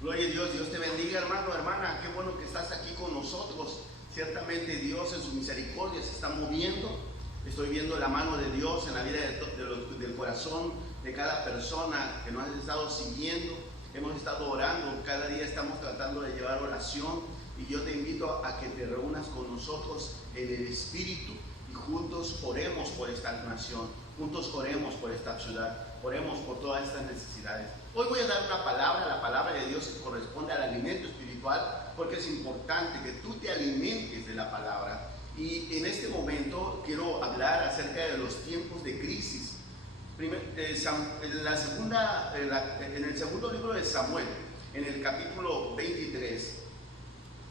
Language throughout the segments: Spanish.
Gloria a Dios, Dios te bendiga, hermano, hermana, qué bueno que estás aquí con nosotros. Ciertamente Dios en su misericordia se está moviendo. Estoy viendo la mano de Dios en la vida del corazón de cada persona que nos ha estado siguiendo. Hemos estado orando, cada día estamos tratando de llevar oración, y yo te invito a que te reúnas con nosotros en el Espíritu y juntos oremos por esta nación, juntos oremos por esta ciudad, oremos por todas estas necesidades. Hoy voy a dar una palabra, la palabra de Dios que corresponde al alimento espiritual, porque es importante que tú te alimentes de la palabra. Y en este momento quiero hablar acerca de los tiempos de crisis. En el segundo libro de Samuel, en el capítulo 23,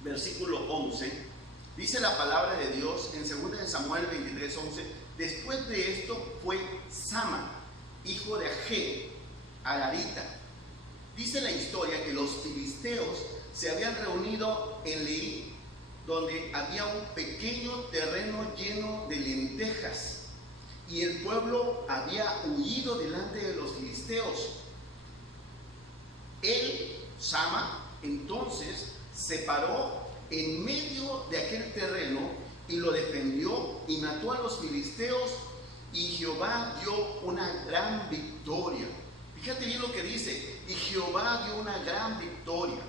versículo 11, dice la palabra de Dios en 2 de Samuel 23, 11: después de esto fue Sama, hijo de Agé, Agarita. Dice la historia que los filisteos se habían reunido en Leí, donde había un pequeño terreno lleno de lentejas, y el pueblo había huido delante de los filisteos. Él, Sama, entonces se paró en medio de aquel terreno y lo defendió y mató a los filisteos, y Jehová dio una gran victoria. Fíjate bien lo que dice: y Jehová dio una gran victoria.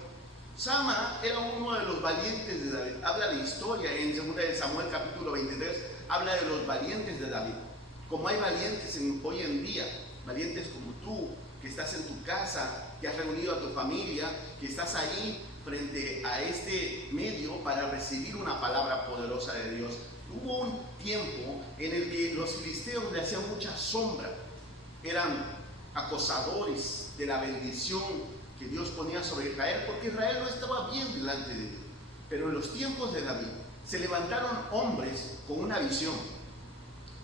Sama era uno de los valientes de David. Habla de historia en 2 de Samuel capítulo 23, habla de los valientes de David. Como hay valientes hoy en día, valientes como tú, que estás en tu casa, que has reunido a tu familia, que estás ahí frente a este medio para recibir una palabra poderosa de Dios. Hubo un tiempo en el que los filisteos le hacían mucha sombra, eran acosadores de la bendición que Dios ponía sobre Israel, porque Israel no estaba bien delante de Dios. Pero en los tiempos de David se levantaron hombres con una visión.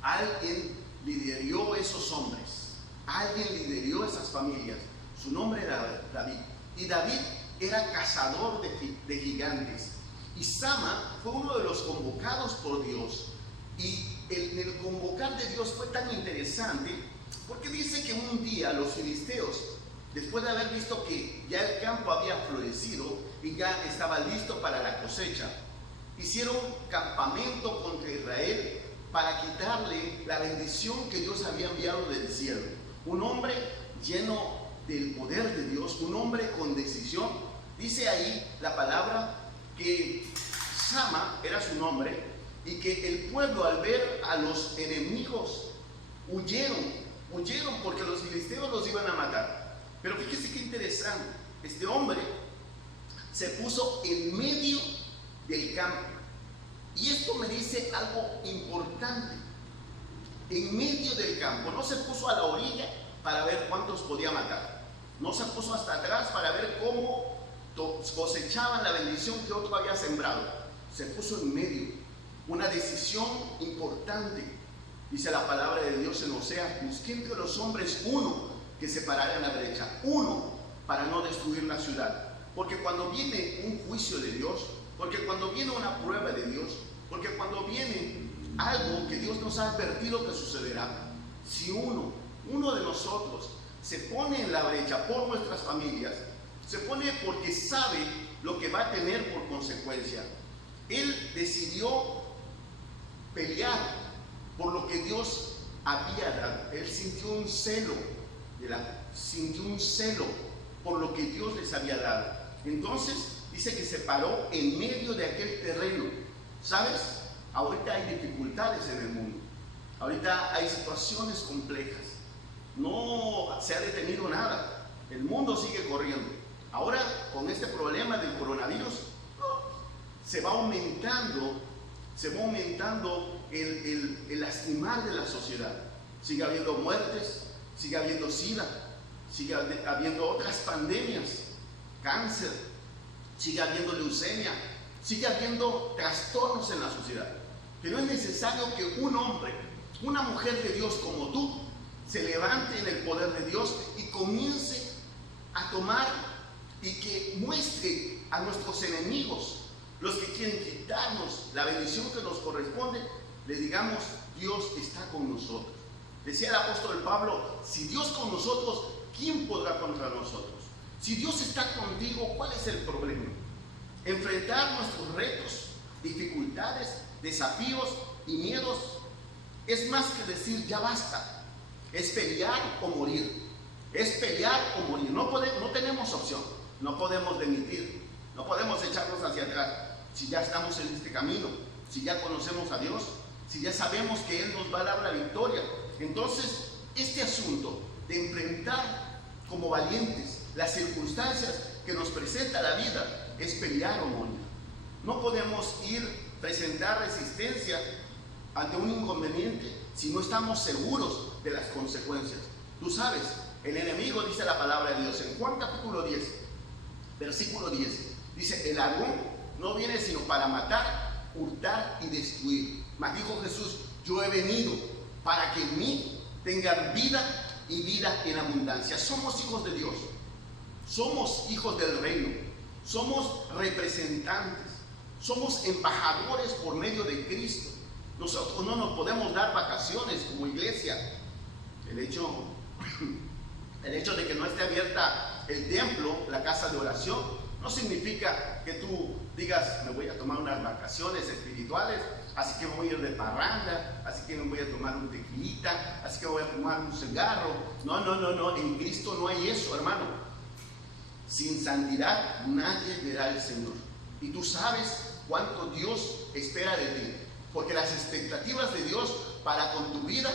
Alguien lideró esos hombres, alguien lideró esas familias. Su nombre era David, y David era cazador de gigantes. Y Sama fue uno de los convocados por Dios. Y el convocar de Dios fue tan interesante, porque dice que un día los filisteos, después de haber visto que ya el campo había florecido y ya estaba listo para la cosecha, hicieron campamento contra Israel para quitarle la bendición que Dios había enviado del cielo. Un hombre lleno del poder de Dios, un hombre con decisión. Dice ahí la palabra que Sama era su nombre, y que el pueblo, al ver a los enemigos, huyeron porque los filisteos los iban a matar. Pero fíjese qué interesante, este hombre se puso en medio del campo, y esto me dice algo importante. En medio del campo, no se puso a la orilla para ver cuántos podía matar, no se puso hasta atrás para ver cómo cosechaban la bendición que otro había sembrado. Se puso en medio, una decisión importante. Dice la palabra de Dios en Oseas: busqué entre los hombres uno que se parara en la brecha, uno para no destruir la ciudad. Porque cuando viene un juicio de Dios, porque cuando viene una prueba de Dios, porque cuando viene algo que Dios nos ha advertido que sucederá, si uno de nosotros se pone en la brecha por nuestras familias, se pone porque sabe lo que va a tener por consecuencia. Él decidió pelear por lo que Dios había dado. Él sintió un celo por lo que Dios les había dado. Entonces dice que se paró en medio de aquel terreno. ¿Sabes? Ahorita hay dificultades en el mundo, ahorita hay situaciones complejas, no se ha detenido nada, el mundo sigue corriendo. Ahora, con este problema del coronavirus, se va aumentando el lastimar de la sociedad. Sigue habiendo muertes, sigue habiendo SIDA, sigue habiendo otras pandemias, cáncer, sigue habiendo leucemia, sigue habiendo trastornos en la sociedad. Pero es necesario que un hombre, una mujer de Dios como tú, se levante en el poder de Dios y comience a tomar y que muestre a nuestros enemigos, los que quieren quitarnos la bendición que nos corresponde, le digamos: Dios está con nosotros. Decía el apóstol Pablo: si Dios con nosotros, ¿quién podrá contra nosotros? Si Dios está contigo, ¿cuál es el problema? Enfrentar nuestros retos, dificultades, desafíos y miedos es más que decir ya basta. Es pelear o morir. Es pelear o morir. No tenemos opción. No podemos demitir. No podemos echarnos hacia atrás. Si ya estamos en este camino, si ya conocemos a Dios, si ya sabemos que Él nos va a dar la victoria. Entonces, este asunto de enfrentar como valientes las circunstancias que nos presenta la vida es pelear o morir. No podemos presentar resistencia ante un inconveniente si no estamos seguros de las consecuencias. Tú sabes, el enemigo, dice la palabra de Dios en Juan capítulo 10, versículo 10, dice: el ladrón no viene sino para matar, hurtar y destruir. Mas dijo Jesús: yo he venido para que en mí tengan vida y vida en abundancia. Somos hijos de Dios, somos hijos del reino, somos representantes, somos embajadores por medio de Cristo. Nosotros no nos podemos dar vacaciones como iglesia. El hecho de que no esté abierta el templo, la casa de oración, no significa que tú digas: me voy a tomar unas vacaciones espirituales, así que me voy a ir de parranda, así que me voy a tomar un tequilita, así que voy a fumar un cigarro. No, en Cristo no hay eso, hermano. Sin santidad nadie verá al Señor. Y tú sabes cuánto Dios espera de ti, porque las expectativas de Dios para con tu vida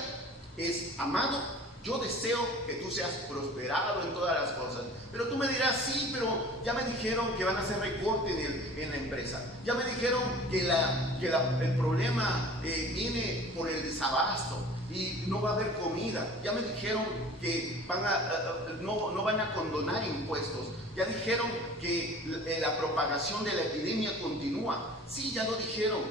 es: amado, yo deseo que tú seas prosperado en todas las cosas. Pero tú me dirás: sí, pero ya me dijeron que van a hacer recorte en la empresa. Ya me dijeron que el problema viene por el desabasto y no va a haber comida. Ya me dijeron que no van a condonar impuestos. Ya dijeron que la propagación de la epidemia continúa. Sí, ya lo dijeron.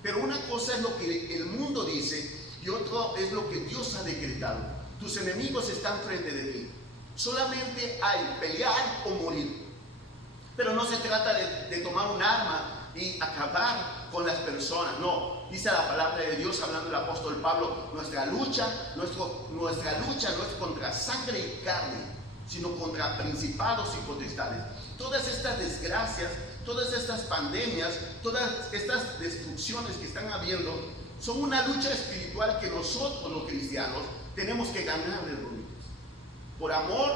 Pero una cosa es lo que el mundo dice y otro es lo que Dios ha decretado. Tus enemigos están frente de ti. Solamente hay pelear o morir. Pero no se trata de tomar un arma y acabar con las personas. No, dice la palabra de Dios, hablando el apóstol Pablo: nuestra lucha no es contra sangre y carne, sino contra principados y potestades. Todas estas desgracias, todas estas pandemias, todas estas destrucciones que están habiendo son una lucha espiritual que nosotros los cristianos tenemos que ganar, hermanitos, por amor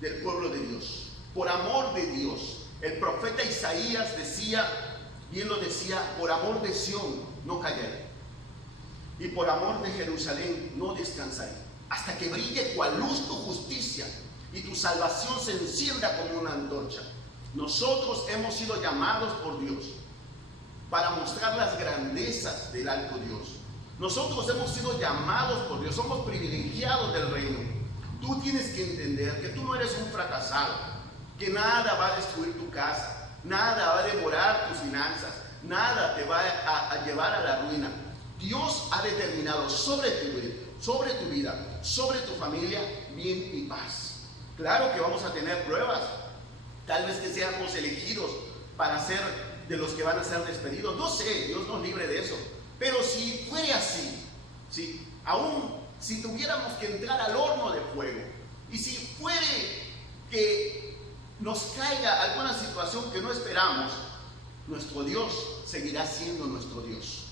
del pueblo de Dios, por amor de Dios. El profeta Isaías decía, bien lo decía: por amor de Sión no callaré, y por amor de Jerusalén no descansaré, hasta que brille cual luz tu justicia y tu salvación se encienda como una antorcha. Nosotros hemos sido llamados por Dios para mostrar las grandezas del alto Dios. Nosotros hemos sido llamados por Dios, somos privilegiados del reino. Tú tienes que entender que tú no eres un fracasado, que nada va a destruir tu casa, nada va a devorar tus finanzas, nada te va a llevar a la ruina. Dios ha determinado sobre tu vida, sobre tu familia, bien y paz. Claro que vamos a tener pruebas, tal vez que seamos elegidos para ser de los que van a ser despedidos, no sé, Dios nos libre de eso. Pero si fuere así, aún si tuviéramos que entrar al horno de fuego, y si fuere que nos caiga alguna situación que no esperamos, nuestro Dios seguirá siendo nuestro Dios.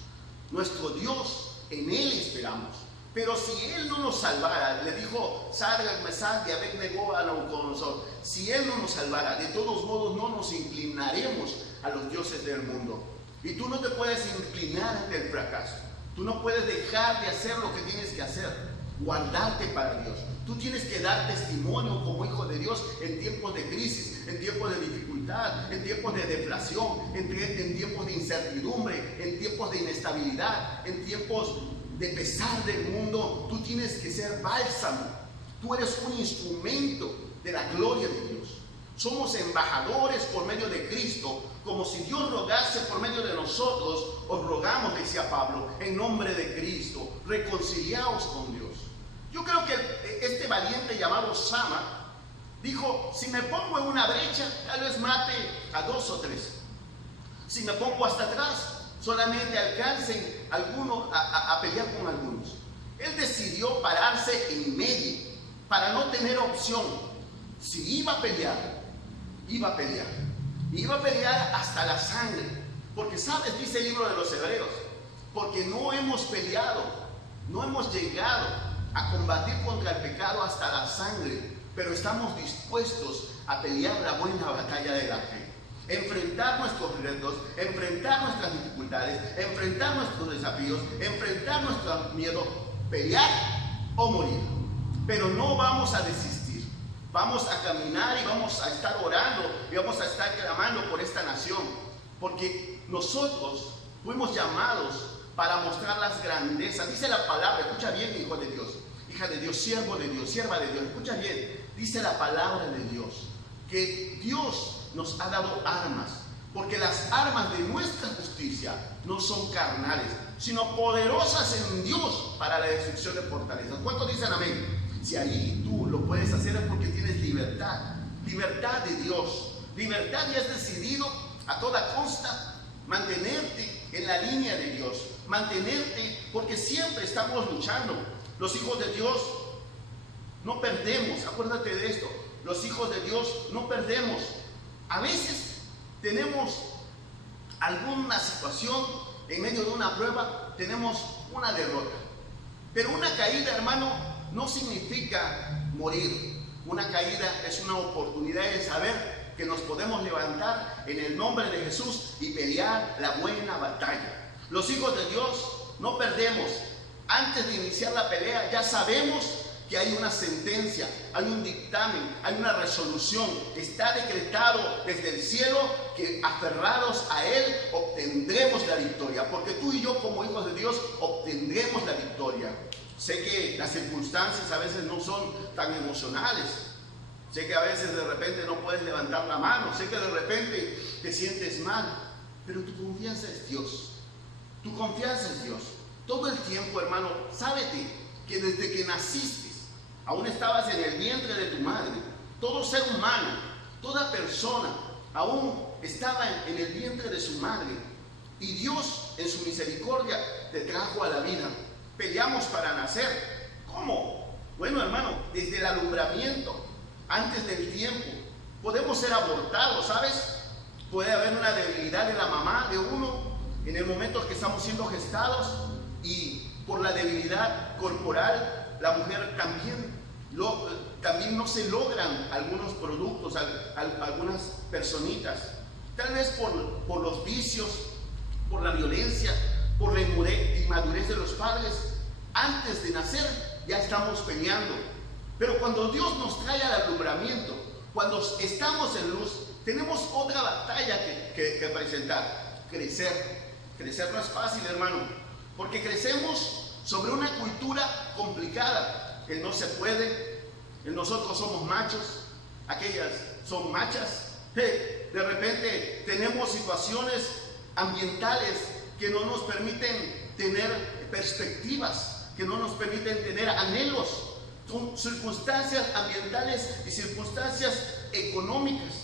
Nuestro Dios, en Él esperamos. Pero si Él no nos salvara, le dijo Sadrach, Mesach y Abednego a Nabucodonosor, si Él no nos salvara, de todos modos no nos inclinaremos a los dioses del mundo. Y tú no te puedes inclinar ante el fracaso. Tú no puedes dejar de hacer lo que tienes que hacer, guardarte para Dios. Tú tienes que dar testimonio como hijo de Dios en tiempos de crisis, en tiempos de dificultad, en tiempos de deflación, en tiempos de incertidumbre, en tiempos de inestabilidad, en tiempos de pesar del mundo. Tú tienes que ser bálsamo. Tú eres un instrumento de la gloria de Dios. Somos embajadores por medio de Cristo, como si Dios rogase por medio de nosotros. Os rogamos, decía Pablo, en nombre de Cristo, reconciliaos con Dios. Yo creo que este valiente llamado Sama dijo: si me pongo en una brecha, tal vez mate a 2 o 3. Si me pongo hasta atrás, solamente alcancen algunos a pelear con algunos. Él decidió pararse en medio para no tener opción. Si iba a pelear, iba a pelear. Y iba a pelear hasta la sangre. Porque, ¿sabes? Dice el libro de los Hebreos. Porque no hemos peleado, no hemos llegado a combatir contra el pecado hasta la sangre, pero estamos dispuestos a pelear la buena batalla de la fe. Enfrentar nuestros retos, enfrentar nuestras dificultades, enfrentar nuestros desafíos, enfrentar nuestro miedo, pelear o morir. Pero no vamos a desistir. Vamos a caminar y vamos a estar orando y vamos a estar clamando por esta nación. Porque nosotros fuimos llamados para mostrar las grandezas. Dice la palabra, escucha bien, hijo de Dios, hija de Dios, siervo de Dios, sierva de Dios, escucha bien. Dice la palabra de Dios que Dios nos ha dado armas, porque las armas de nuestra justicia no son carnales, sino poderosas en Dios para la destrucción de fortalezas. ¿Cuántos dicen amén? Si ahí tú lo puedes hacer es porque tienes libertad, libertad de Dios, libertad y has decidido a toda costa mantenerte en la línea de Dios, mantenerte, porque siempre estamos luchando. Los hijos de Dios no perdemos, acuérdate de esto, los hijos de Dios no perdemos. A veces tenemos alguna situación en medio de una prueba, tenemos una derrota, pero una caída, hermano, no significa morir. Una caída es una oportunidad de saber que nos podemos levantar en el nombre de Jesús y pelear la buena batalla. Los hijos de Dios no perdemos. Antes de iniciar la pelea ya sabemos que hay una sentencia, hay un dictamen, hay una resolución. Está decretado desde el cielo que aferrados a Él obtendremos la victoria, porque tú y yo como hijos de Dios obtendremos la victoria. Sé que las circunstancias a veces no son tan emocionales. Sé que a veces de repente no puedes levantar la mano. Sé que de repente te sientes mal. Pero tu confianza es Dios. Tu confianza es Dios. Todo el tiempo, hermano, sábete que desde que naciste, aún estabas en el vientre de tu madre. Todo ser humano, toda persona, aún estaba en el vientre de su madre. Y Dios, en su misericordia, te trajo a la vida. Peleamos para nacer. ¿Cómo? Bueno, hermano, desde el alumbramiento, antes del tiempo, podemos ser abortados, ¿sabes? Puede haber una debilidad de la mamá de uno en el momento que estamos siendo gestados, y por la debilidad corporal, la mujer también no se logran algunos productos, algunas personitas, tal vez por los vicios, por la violencia, por la inmadurez de los padres. Antes de nacer ya estamos peleando. Pero cuando Dios nos trae al alumbramiento, cuando estamos en luz, tenemos otra batalla que presentar. Crecer no es fácil, hermano, porque crecemos sobre una cultura complicada. El no se puede, el nosotros somos machos, aquellas son machas. De repente tenemos situaciones ambientales que no nos permiten tener perspectivas, que no nos permiten tener anhelos. Son circunstancias ambientales y circunstancias económicas.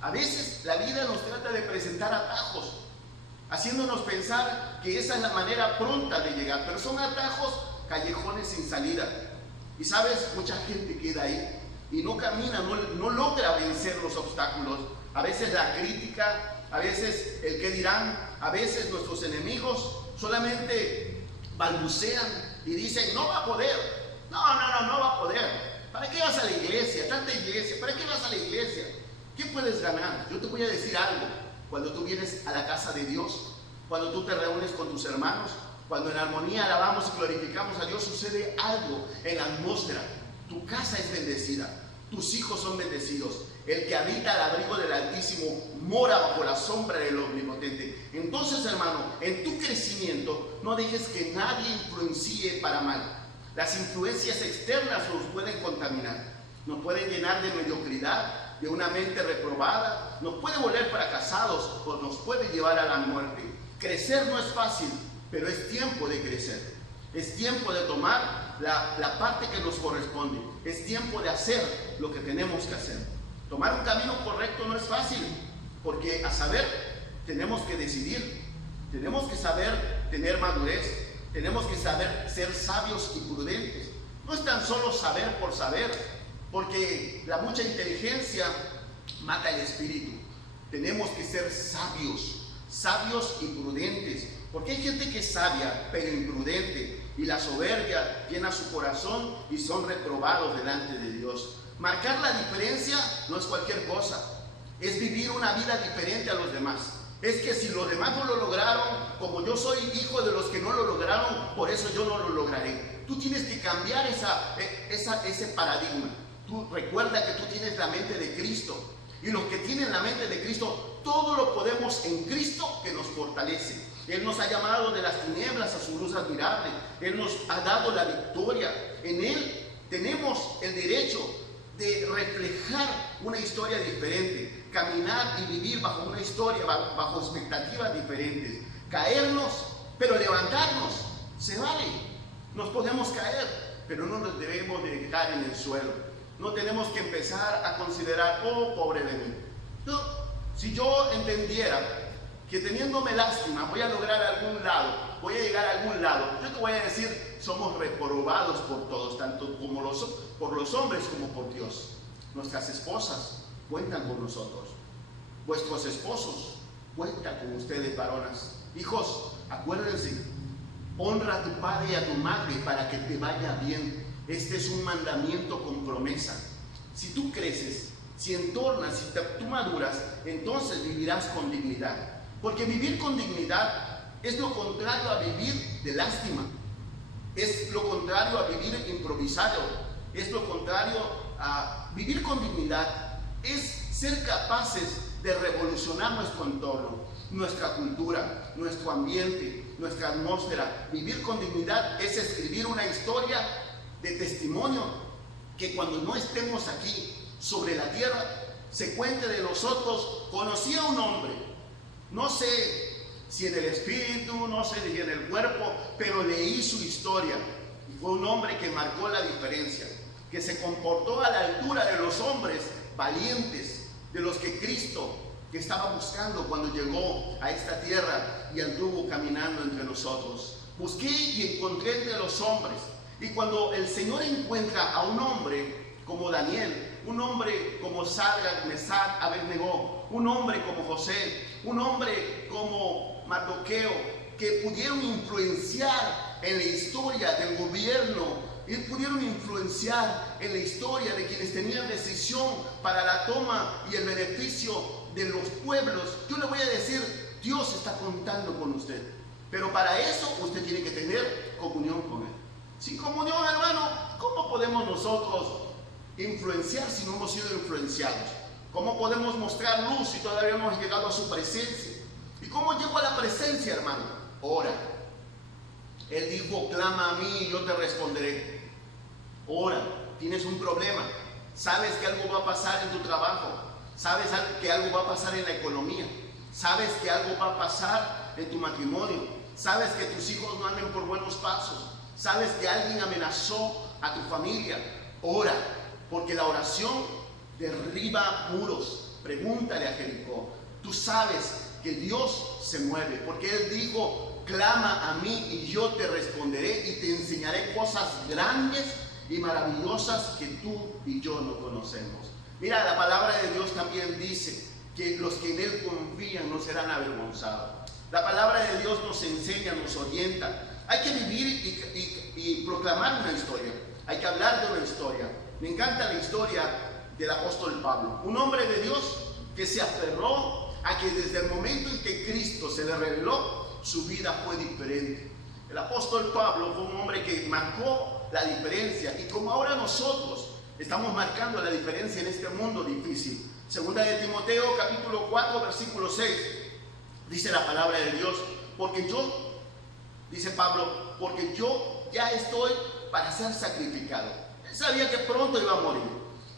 A veces la vida nos trata de presentar atajos, haciéndonos pensar que esa es la manera pronta de llegar, pero son atajos, callejones sin salida. Y sabes, mucha gente queda ahí y no camina, no logra vencer los obstáculos. A veces la crítica, a veces el qué dirán, a veces nuestros enemigos solamente balbucean y dicen: no va a poder. No va a poder. ¿Para qué vas a la iglesia? Tanta iglesia. ¿Para qué vas a la iglesia? ¿Qué puedes ganar? Yo te voy a decir algo. Cuando tú vienes a la casa de Dios, cuando tú te reúnes con tus hermanos, cuando en armonía alabamos y glorificamos a Dios, sucede algo en la atmósfera. Tu casa es bendecida. Tus hijos son bendecidos. El que habita al abrigo del Altísimo mora bajo la sombra del Omnipotente. Entonces, hermano, en tu crecimiento no dejes que nadie influencie para mal. Las influencias externas nos pueden contaminar, nos pueden llenar de mediocridad, de una mente reprobada, nos puede volver fracasados o nos puede llevar a la muerte. Crecer no es fácil, pero es tiempo de crecer. Es tiempo de tomar la parte que nos corresponde. Es tiempo de hacer lo que tenemos que hacer. Tomar un camino correcto no es fácil, porque a saber, tenemos que decidir, tenemos que saber tener madurez, tenemos que saber ser sabios y prudentes. No es tan solo saber por saber, porque la mucha inteligencia mata el espíritu. Tenemos que ser sabios, sabios y prudentes, porque hay gente que es sabia pero imprudente, y la soberbia llena su corazón y son reprobados delante de Dios. Marcar la diferencia no es cualquier cosa, es vivir una vida diferente a los demás. Es que si los demás no lo lograron, como yo soy hijo de los que no lo lograron, por eso yo no lo lograré. Tú tienes que cambiar ese paradigma. Tú recuerda que tú tienes la mente de Cristo, y los que tienen la mente de Cristo, todo lo podemos en Cristo que nos fortalece. Él nos ha llamado de las tinieblas a su luz admirable. Él nos ha dado la victoria. En Él tenemos el derecho de reflejar una historia diferente, caminar y vivir bajo una historia, bajo expectativas diferentes. Caernos, pero levantarnos, se vale. Nos podemos caer, pero no nos debemos de dejar en el suelo. No tenemos que empezar a considerar, oh, pobre de mí. No, si yo entendiera que teniéndome lástima voy a lograr algún lado, voy a llegar a algún lado, yo te voy a decir, somos reprobados por todos, tanto como por los hombres como por Dios. Nuestras esposas cuentan con nosotros, vuestros esposos cuentan con ustedes, varones. Hijos, acuérdense, honra a tu padre y a tu madre para que te vaya bien. Este es un mandamiento con promesa. Si tú creces, si entornas, si tú maduras, entonces vivirás con dignidad. Porque vivir con dignidad es lo contrario a vivir de lástima. Es lo contrario a vivir improvisado. Es lo contrario a vivir con dignidad. Es ser capaces de revolucionar nuestro entorno, nuestra cultura, nuestro ambiente, nuestra atmósfera. Vivir con dignidad es escribir una historia de testimonio que cuando no estemos aquí sobre la tierra se cuente de nosotros. Conocí a un hombre, no sé si en el espíritu, no sé si en el cuerpo, pero leí su historia y fue un hombre que marcó la diferencia, que se comportó a la altura de los hombres valientes, de los que Cristo que estaba buscando cuando llegó a esta tierra y anduvo caminando entre nosotros. Busqué y encontré entre los hombres. Y cuando el Señor encuentra a un hombre como Daniel, un hombre como Sadrach, Mesach, Abednego, un hombre como José, un hombre como Mardoqueo, que pudieron influenciar en la historia del gobierno, y pudieron influenciar en la historia de quienes tenían decisión para la toma y el beneficio de los pueblos, yo le voy a decir, Dios está contando con usted. Pero para eso usted tiene que tener comunión con Él. Sin comunión, hermano, ¿cómo podemos nosotros influenciar si no hemos sido influenciados? ¿Cómo podemos mostrar luz si todavía no hemos llegado a su presencia? ¿Y cómo llego a la presencia, hermano? Ora. Él dijo, clama a mí y yo te responderé. Ora. Tienes un problema. Sabes que algo va a pasar en tu trabajo. Sabes que algo va a pasar en la economía. Sabes que algo va a pasar en tu matrimonio. Sabes que tus hijos no anden por buenos pasos. Sabes que alguien amenazó a tu familia. Ora, porque la oración derriba muros. Pregúntale a Jericó. Tú sabes que Dios se mueve, porque Él dijo, clama a mí y yo te responderé y te enseñaré cosas grandes y maravillosas que tú y yo no conocemos. Mira, la palabra de Dios también dice que los que en Él confían no serán avergonzados. La palabra de Dios nos enseña, nos orienta. Hay que vivir y proclamar una historia. Hay que hablar de una historia. Me encanta la historia del apóstol Pablo, un hombre de Dios que se aferró a que desde el momento en que Cristo se le reveló, su vida fue diferente. El apóstol Pablo fue un hombre que marcó la diferencia, y como ahora nosotros estamos marcando la diferencia en este mundo difícil. Segunda de Timoteo capítulo 4 versículo 6 dice la palabra de Dios, porque yo, dice Pablo, porque yo ya estoy para ser sacrificado. Él sabía que pronto iba a morir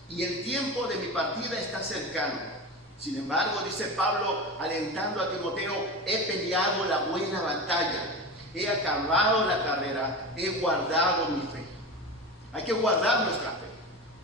y el tiempo de mi partida está cercano. Sin embargo, dice Pablo, alentando a Timoteo, he peleado la buena batalla, he acabado la carrera, he guardado mi fe. Hay que guardar nuestra fe,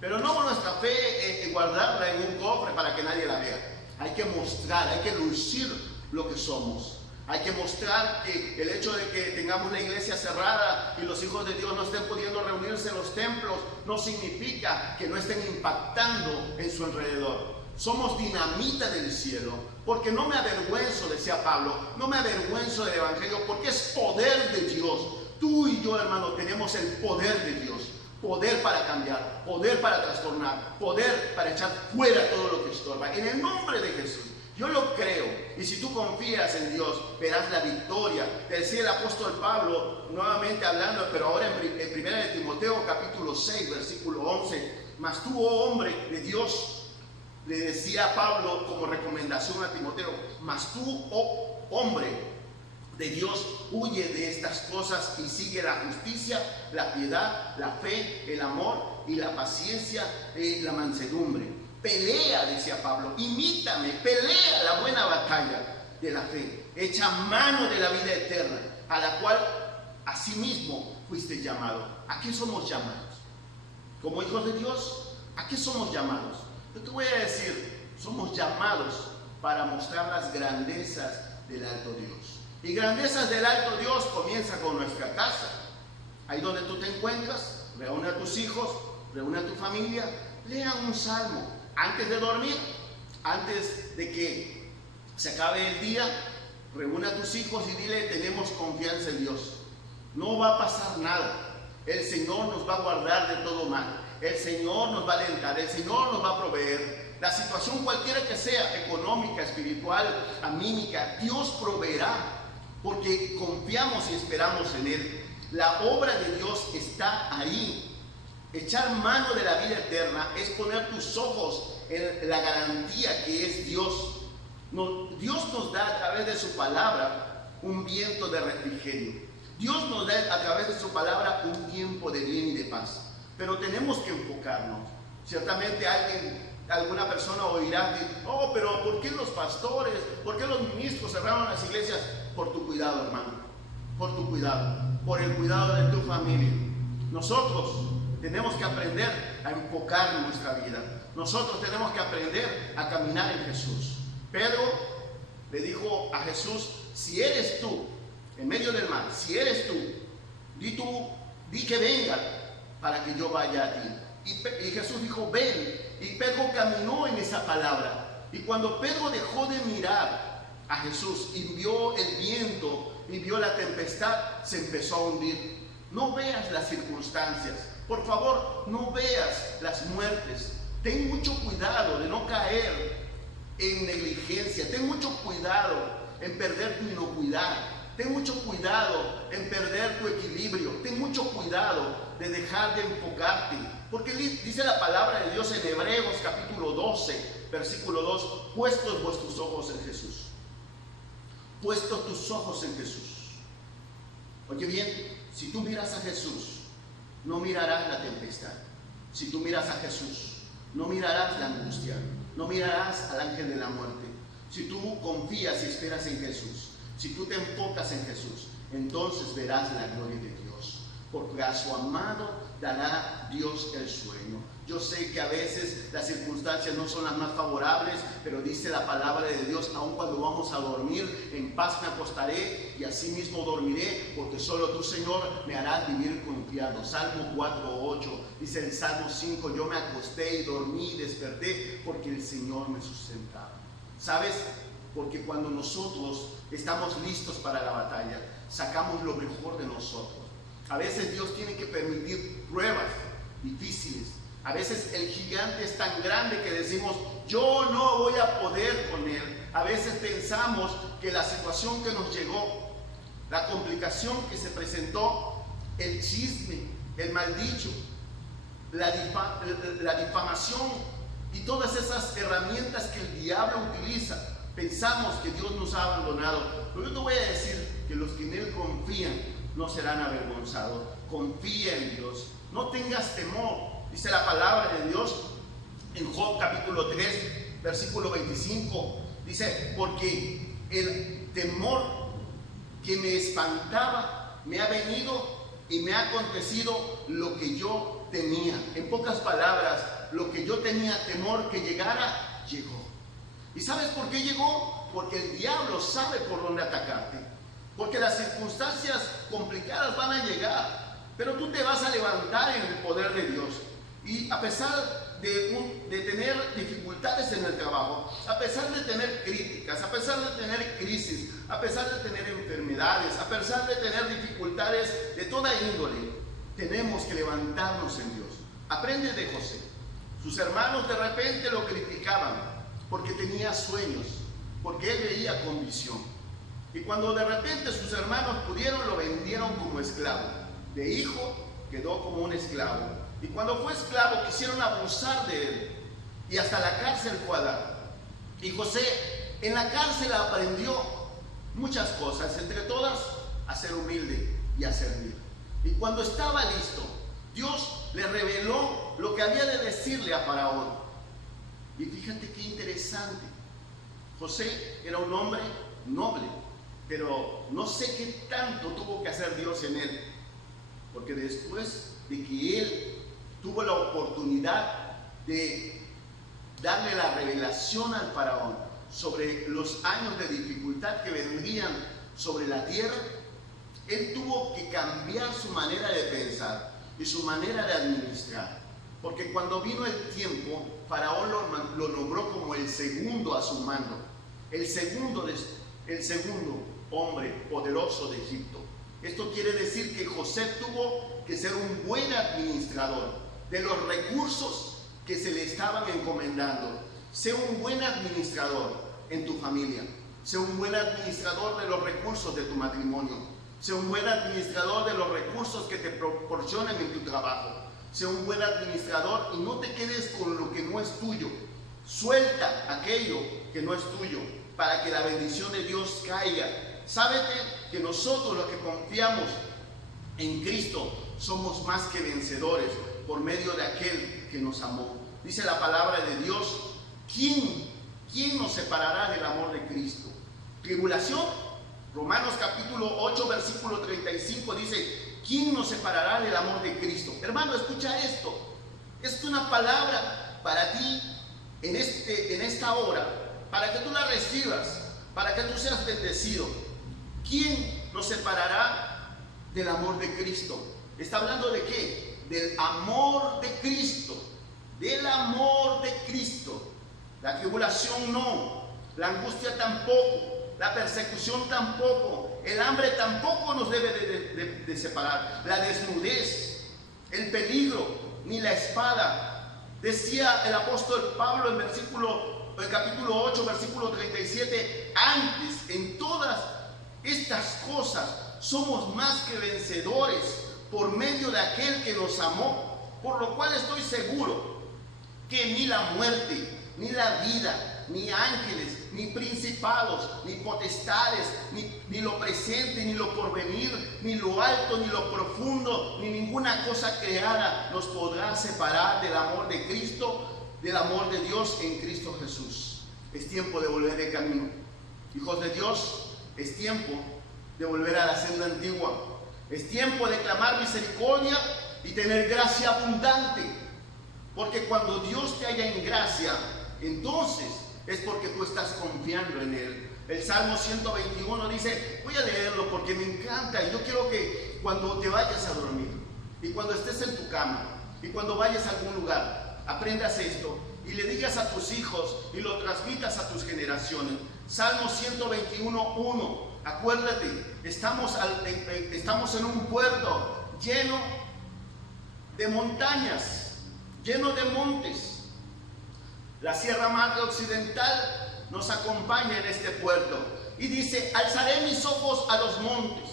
pero no nuestra fe guardarla en un cofre para que nadie la vea. Hay que mostrar, hay que lucir lo que somos. Hay que mostrar que el hecho de que tengamos la iglesia cerrada y los hijos de Dios no estén pudiendo reunirse en los templos no significa que no estén impactando en su alrededor. somos dinamita del cielo, porque no me avergüenzo, decía Pablo, no me avergüenzo del Evangelio, porque es poder de Dios. Tú y yo, hermano, tenemos el poder de Dios, poder para cambiar, poder para trastornar, poder para echar fuera todo lo que estorba, en el nombre de Jesús. Yo lo creo, y si tú confías en Dios, verás la victoria. Decía el apóstol Pablo, nuevamente hablando, pero ahora en 1 de Timoteo, capítulo 6, versículo 11, mas tú, oh hombre de Dios, le decía Pablo como recomendación a Timoteo, mas tú, oh hombre de Dios, huye de estas cosas y sigue la justicia, la piedad, la fe, el amor y la paciencia y la mansedumbre. Pelea, decía Pablo, imítame, pelea la buena batalla de la fe, echa mano de la vida eterna, a la cual asimismo fuiste llamado. ¿A qué somos llamados? Como hijos de Dios, ¿a qué somos llamados? Yo te voy a decir, somos llamados para mostrar las grandezas del alto Dios. Y grandezas del alto Dios comienza con nuestra casa. Ahí donde tú te encuentras, reúne a tus hijos, reúne a tu familia, lea un salmo. Antes de dormir, antes de que se acabe el día, reúne a tus hijos y dile, tenemos confianza en Dios. No va a pasar nada. El Señor nos va a guardar de todo mal. El Señor nos va a alentar. El Señor nos va a proveer. La situación cualquiera que sea, económica, espiritual, anímica, Dios proveerá. Porque confiamos y esperamos en Él. La obra de Dios está ahí. Echar mano de la vida eterna es poner tus ojos en la garantía que es Dios. Dios nos da a través de su palabra un viento de refrigerio. Dios nos da a través de su palabra un tiempo de bien y de paz. Pero tenemos que enfocarnos. Ciertamente alguna persona oirá, oh, pero ¿por qué los pastores, por qué los ministros cerraron las iglesias? Por tu cuidado, hermano, por tu cuidado, por el cuidado de tu familia. Nosotros tenemos que aprender a enfocar nuestra vida. Nosotros tenemos que aprender a caminar en Jesús. Pedro le dijo a Jesús, si eres tú, en medio del mar, si eres tú, di que venga para que yo vaya a ti. Y Jesús dijo, ven. Y Pedro caminó en esa palabra. Y cuando Pedro dejó de mirar a Jesús y vio el viento y vio la tempestad, se empezó a hundir. No veas las circunstancias. Por favor, no veas las muertes. Ten mucho cuidado de no caer en negligencia. Ten mucho cuidado en perder tu inocuidad. Ten mucho cuidado en perder tu equilibrio. Ten mucho cuidado de dejar de enfocarte. Porque dice la palabra de Dios en Hebreos capítulo 12, versículo 2, puestos vuestros ojos en Jesús. Puestos tus ojos en Jesús. Oye bien, si tú miras a Jesús, no mirarás la tempestad. Si tú miras a Jesús, no mirarás la angustia, no mirarás al ángel de la muerte. Si tú confías y esperas en Jesús, si tú te enfocas en Jesús, entonces verás la gloria de Dios. Porque a su amado dará Dios el sueño. Yo sé que a veces las circunstancias no son las más favorables, pero dice la palabra de Dios, aun cuando vamos a dormir, en paz me acostaré y así mismo dormiré, porque solo tú, Señor, me harás vivir confiado. Salmo 4:8, dice el Salmo 5, yo me acosté y dormí y desperté, porque el Señor me sustentaba. ¿Sabes? Porque cuando nosotros estamos listos para la batalla, sacamos lo mejor de nosotros. A veces Dios tiene que permitir pruebas difíciles. A veces el gigante es tan grande que decimos, yo no voy a poder con él. A veces pensamos que la situación que nos llegó, la complicación que se presentó, el chisme, el maldicho, la difamación y todas esas herramientas que el diablo utiliza, pensamos que Dios nos ha abandonado. Pero yo te voy a decir que los que en Él confían no serán avergonzados. Confía en Dios, no tengas temor. Dice la palabra de Dios en Job capítulo 3, versículo 25. Dice, porque el temor que me espantaba me ha venido y me ha acontecido lo que yo temía. En pocas palabras, lo que yo tenía temor que llegara, llegó. ¿Y sabes por qué llegó? Porque el diablo sabe por dónde atacarte. Porque las circunstancias complicadas van a llegar, pero tú te vas a levantar en el poder de Dios. Y a pesar de tener dificultades en el trabajo, a pesar de tener críticas, a pesar de tener crisis, a pesar de tener enfermedades, a pesar de tener dificultades de toda índole, tenemos que levantarnos en Dios. Aprende de José. Sus hermanos de repente lo criticaban porque tenía sueños, porque él veía con visión. Y cuando de repente sus hermanos pudieron, lo vendieron como esclavo. De hijo quedó como un esclavo. Y cuando fue esclavo quisieron abusar de él. Y hasta la cárcel fue a dar. Y José en la cárcel aprendió muchas cosas, entre todas a ser humilde y a servir. Y cuando estaba listo, Dios le reveló lo que había de decirle a Faraón. Y fíjate qué interesante. José era un hombre noble, pero no sé qué tanto tuvo que hacer Dios en él. Porque después de que él tuvo la oportunidad de darle la revelación al Faraón sobre los años de dificultad que vendrían sobre la tierra, él tuvo que cambiar su manera de pensar y su manera de administrar. Porque cuando vino el tiempo, Faraón lo nombró como el segundo a su mando, el segundo hombre poderoso de Egipto. Esto quiere decir que José tuvo que ser un buen administrador de los recursos que se le estaban encomendando. Sé un buen administrador en tu familia. Sé un buen administrador de los recursos de tu matrimonio. Sé un buen administrador de los recursos que te proporcionan en tu trabajo. Sé un buen administrador y no te quedes con lo que no es tuyo. Suelta aquello que no es tuyo para que la bendición de Dios caiga. Sábete que nosotros los que confiamos en Cristo somos más que vencedores por medio de aquel que nos amó. Dice la palabra de Dios, ¿quién nos separará del amor de Cristo? ¿Tribulación? Romanos capítulo 8 versículo 35 dice, ¿quién nos separará del amor de Cristo? Hermano, escucha esto. Es una palabra para ti en esta hora, para que tú la recibas, para que tú seas bendecido. ¿Quién nos separará del amor de Cristo? ¿Está hablando de qué? Del amor de Cristo. Del amor de Cristo. La tribulación no, la angustia tampoco, la persecución tampoco, el hambre tampoco nos debe de separar, la desnudez, el peligro, ni la espada. Decía el apóstol Pablo en capítulo 8, versículo 37, antes en todas estas cosas somos más que vencedores por medio de aquel que nos amó, por lo cual estoy seguro que ni la muerte, ni la vida, ni ángeles, ni principados, ni potestades, ni lo presente, ni lo porvenir, ni lo alto, ni lo profundo, ni ninguna cosa creada nos podrá separar del amor de Cristo, del amor de Dios en Cristo Jesús. Es tiempo de volver de camino. Hijos de Dios, es tiempo de volver a la senda antigua. Es tiempo de clamar misericordia y tener gracia abundante. Porque cuando Dios te haya en gracia, entonces es porque tú estás confiando en Él. El Salmo 121 dice, voy a leerlo porque me encanta y yo quiero que cuando te vayas a dormir y cuando estés en tu cama y cuando vayas a algún lugar, aprendas esto y le digas a tus hijos y lo transmitas a tus generaciones. Salmo 121:1. Acuérdate, estamos en un puerto lleno de montañas, lleno de montes. La Sierra Madre Occidental nos acompaña en este puerto y dice, alzaré mis ojos a los montes.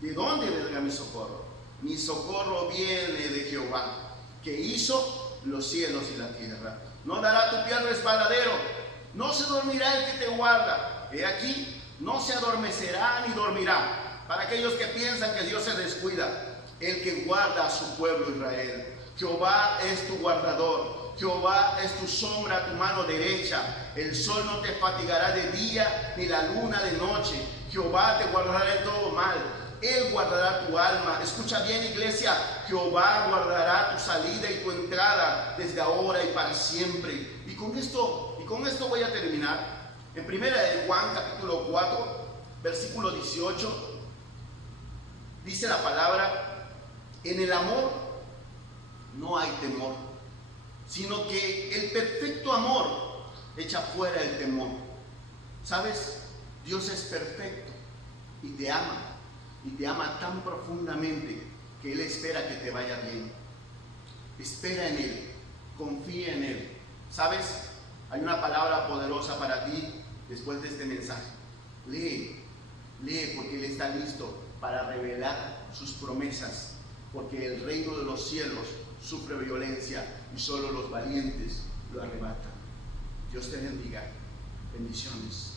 ¿De dónde vendrá mi socorro? Mi socorro viene de Jehová, que hizo los cielos y la tierra. No dará tu pie al resbaladero, no se dormirá el que te guarda. He aquí, no se adormecerá ni dormirá. Para aquellos que piensan que Dios se descuida, el que guarda a su pueblo Israel. Jehová es tu guardador, Jehová es tu sombra a tu mano derecha. El sol no te fatigará de día, ni la luna de noche. Jehová te guardará de todo mal. Él guardará tu alma. Escucha bien, iglesia. Jehová guardará tu salida y tu entrada desde ahora y para siempre. Y con esto voy a terminar. En primera de Juan, capítulo 4, versículo 18, dice la palabra, en el amor no hay temor, sino que el perfecto amor echa fuera el temor. ¿Sabes? Dios es perfecto y te ama tan profundamente que Él espera que te vaya bien. Espera en Él, confía en Él. ¿Sabes? Hay una palabra poderosa para ti después de este mensaje. Lee porque Él está listo para revelar sus promesas, porque el reino de los cielos sufre violencia y solo los valientes lo arrebatan. Dios te bendiga. Bendiciones.